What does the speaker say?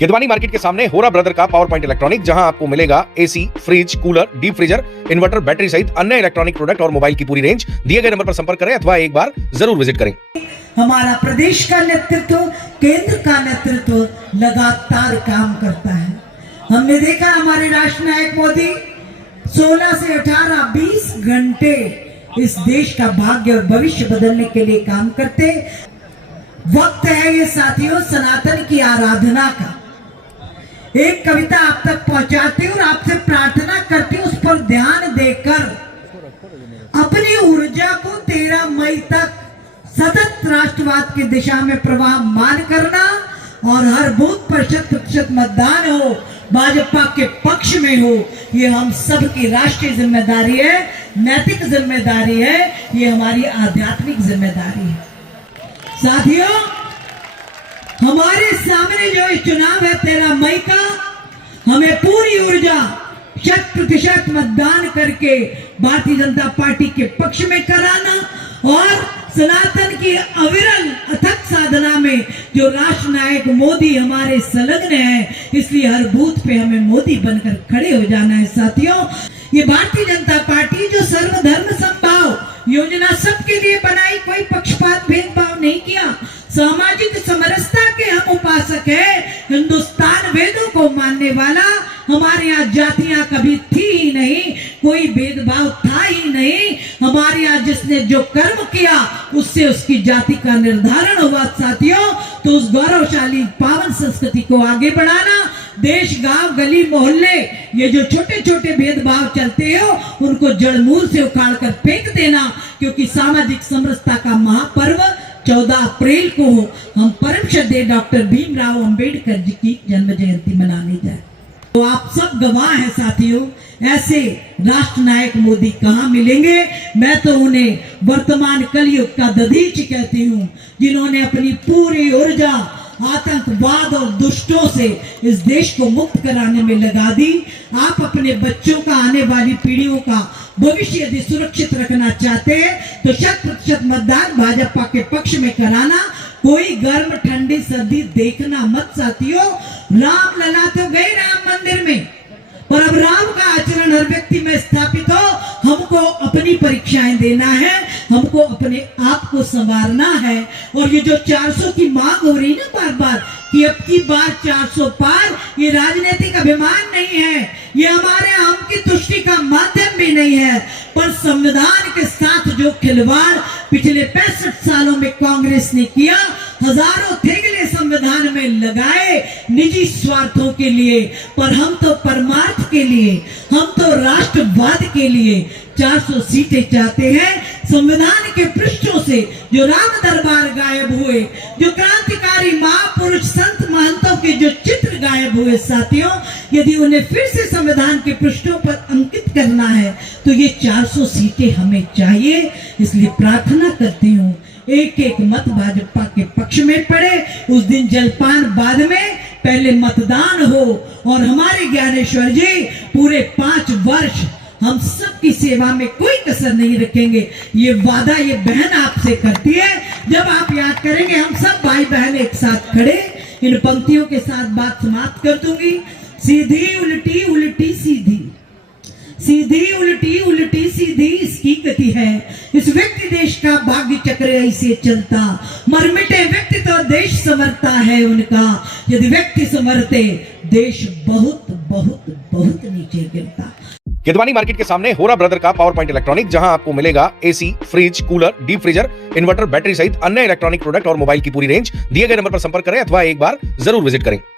केदवानी market के सामने होरा ब्रदर का पावर पॉइंट इलेक्ट्रॉनिक, जहां आपको मिलेगा AC, fridge, cooler, deep freezer, inverter, battery सहित अन्य इलेक्ट्रॉनिक प्रोडक्ट और मोबाइल की पूरी रेंज। दिए गए नंबर पर संपर्क करें अथवा एक बार जरूर विजिट करें। हमारा प्रदेश का नेतृत्व, केंद्र का नेतृत्व लगातार काम करता है। हमने देखा हमारे राष्ट्र नायक मोदी 16 से 18, 20 घंटे इस देश का भाग्य और भविष्य बदलने के लिए काम करते। वक्त है ये साथियों सनातन की आराधना का। एक कविता आप तक पहुंचाती हूं और आपसे प्रार्थना करती हूं, उस पर ध्यान देकर अपनी ऊर्जा को 13 मई तक सतत राष्ट्रवाद की दिशा में प्रवाहमान करना और हर बूथ पर 100% मतदान हो, भाजपा के पक्ष में हो। ये हम सब की राष्ट्रीय जिम्मेदारी है, नैतिक जिम्मेदारी है, ये हमारी आध्यात्मिक जिम्मेदारी है। साथियों, हमारे सामने जो चुनाव है 13 मई का, हमें पूरी ऊर्जा 100% मतदान करके भारतीय जनता पार्टी के पक्ष में कराना और सनातन की अविरल अथक साधना में जो राष्ट्र नायक मोदी हमारे संलग्न है, इसलिए हर बूथ पे हमें मोदी बनकर खड़े हो जाना है। साथियों, ये भारतीय जनता पार्टी जो सर्वधर्म समभाव योजना सबके लिए बनाई, कोई पक्षपात भेदभाव नहीं किया, सामाजिक समरसता के हम उपासक है, हिंदुस्तान वेदों को मानने वाला। हमारे यहाँ जातियां कभी थी ही नहीं, कोई भेदभाव था ही नहीं। हमारे यहाँ जिसने जो कर्म किया उससे उसकी जाति का निर्धारण हुआ। साथियों, तो उस गौरवशाली पावन संस्कृति को आगे बढ़ाना, देश, गांव, गली, मोहल्ले, ये जो छोटे छोटे भेदभाव चलते हो उनको जड़मूल से उखाड़ कर फेंक देना, क्योंकि सामाजिक समरसता का महापर्व 14 अप्रैल को हम परम श्रद्धेय डॉक्टर भीमराव अंबेडकर जी की जन्म जयंती मनाने जाए। तो आप सब गवाह हैं साथियों, ऐसे राष्ट्र नायक मोदी कहां मिलेंगे। मैं तो उन्हें वर्तमान कलयुग का दधीच कहती हूँ, जिन्होंने अपनी पूरी ऊर्जा आतंकवाद और दुष्टों से इस देश को मुक्त कराने में लगा दी। आप अपने बच्चों का, आने वाली पीढ़ियों का भविष्य यदि सुरक्षित रखना चाहते हैं तो 100% मतदान भाजपा के पक्ष में कराना। कोई गर्म ठंडी सर्दी देखना मत साथियों। राम लला तो गए राम मंदिर में, पर अब राम का आचरण हर व्यक्ति में स्थापित हो। हमको अपनी परीक्षाएं देना है, हमको अपने आप को संवारना है। और ये जो 400 की मांग हो रही ना बार बार कि अब की बार 400 पार, ये राजनीतिक अभिमान नहीं है, ये हमारे हम की तुष्टि का माध्यम भी नहीं है, पर संविधान के साथ जो खिलवाड़ पिछले 65 सालों में कांग्रेस ने किया, हजारों थेगले संविधान में लगाए निजी स्वार्थों के लिए, पर हम तो परमार्थ के लिए, हम तो राष्ट्रवाद के लिए 400 सीटें चाहते हैं। संविधान के पृष्ठों से जो राम दरबार गायब हुए, जो क्रांतिकारी महापुरुष संत महंतों के जो चित्र गायब हुए साथियों, यदि उन्हें फिर से संविधान के पृष्ठों पर अंकित करना है तो ये 400 सीटें हमें चाहिए। इसलिए प्रार्थना करती हूँ, एक एक मत भाजपा के पक्ष में पड़े। उस दिन जलपान बाद में, पहले मतदान हो। और हमारे ज्ञानेश्वर जी पूरे 5 वर्ष हम सब की सेवा में कोई कसर नहीं रखेंगे, ये वादा ये बहन आपसे करती है। जब आप याद करेंगे, हम सब भाई बहन एक साथ खड़े, इन पंक्तियों के साथ बात समाप्त कर दूंगी। सीधी उल्टी उल्टी सीधी, सीधी उल्टी उल्टी सीधी इसकी गति है। इस व्यक्ति देश का भाग्य चक्र ऐसे चलता, मर मिटे व्यक्ति तो देश संवरता है उनका। यदि व्यक्ति संवरते, देश बहुत बहुत बहुत नीचे गिरता। केदवानी मार्केट के सामने होरा ब्रदर का पावर पॉइंट इलेक्ट्रॉनिक, जहां आपको मिलेगा AC, fridge, cooler, deep freezer, inverter, battery सहित अन्य इलेक्ट्रॉनिक प्रोडक्ट और मोबाइल की पूरी रेंज। दिए गए नंबर पर संपर्क करें अथवा एक बार जरूर विजिट करें।